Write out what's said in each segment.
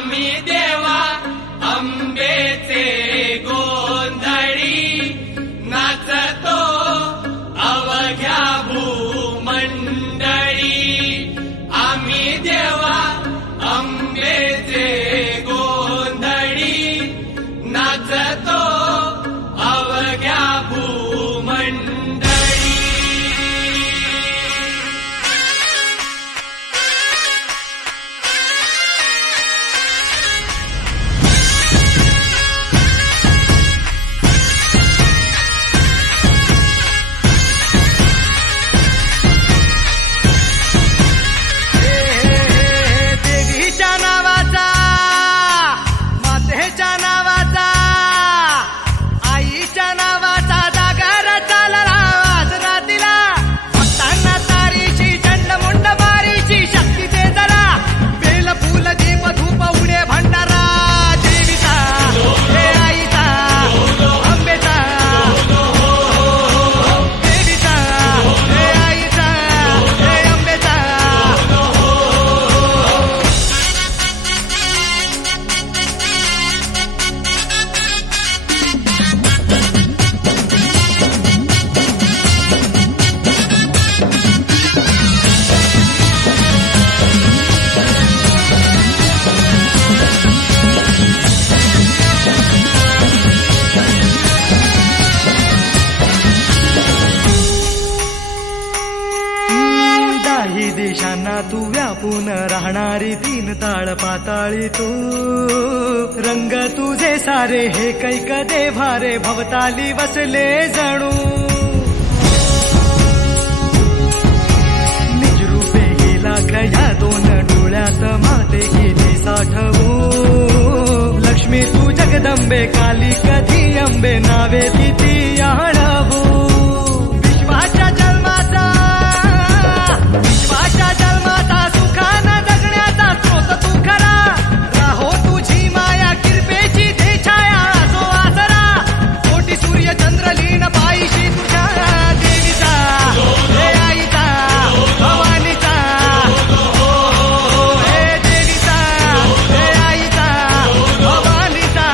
आम्ही देवा अंबेचे गोंधळी नाचतो अवघ्या भूमंडळी। आम्ही देवा अंबेचे गोंधळी नाचतो अवघ्या भूमंडळी। देशांना तू व्यापून राहणारी तीन ताळ पाताळी तू। रंग तुझे सारे हे कैक देभारे भवताली वसले जणू। निजरूपे गेला खया दोन डोळ्यात माते गेली साठवू। लक्ष्मी तू जगदंबे काली कधी अंबे नावे तिथी आणवू। विश्वाच्या जन्माचा सुखाना जगण्याचा स्रोत तू खरा। राहो तुझी माया कृपेची दे छाया जो आसरा। कोटी सूर्य चंद्र लीन पायीशी तुझ्या देवीचा हे आईचा भवानीचा। हे देवीचा हे आईचा भवानीचा।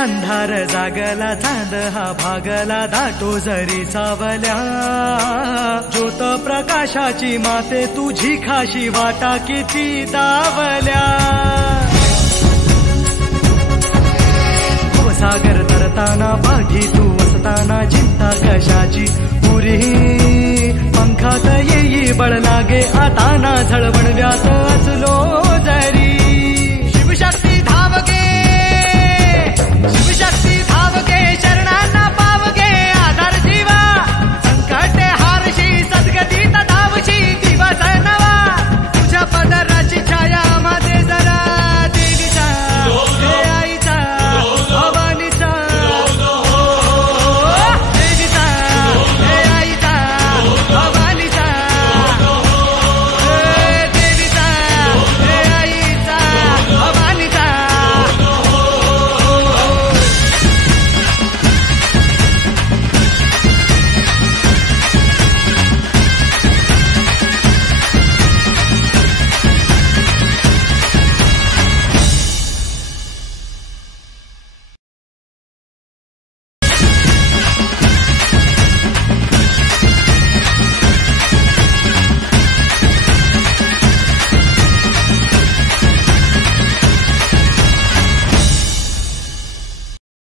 अंधार जागला चांद हा भागला दाटो जरी सावल्या। ज्योत प्रकाशाची माते तुझी खाशी वाटा किती दावल्या। सागर तरताना पाठी तू वसताना चिंता कशाची पुरी। पंखात येई बळ लागे आता ना झळवण व्यात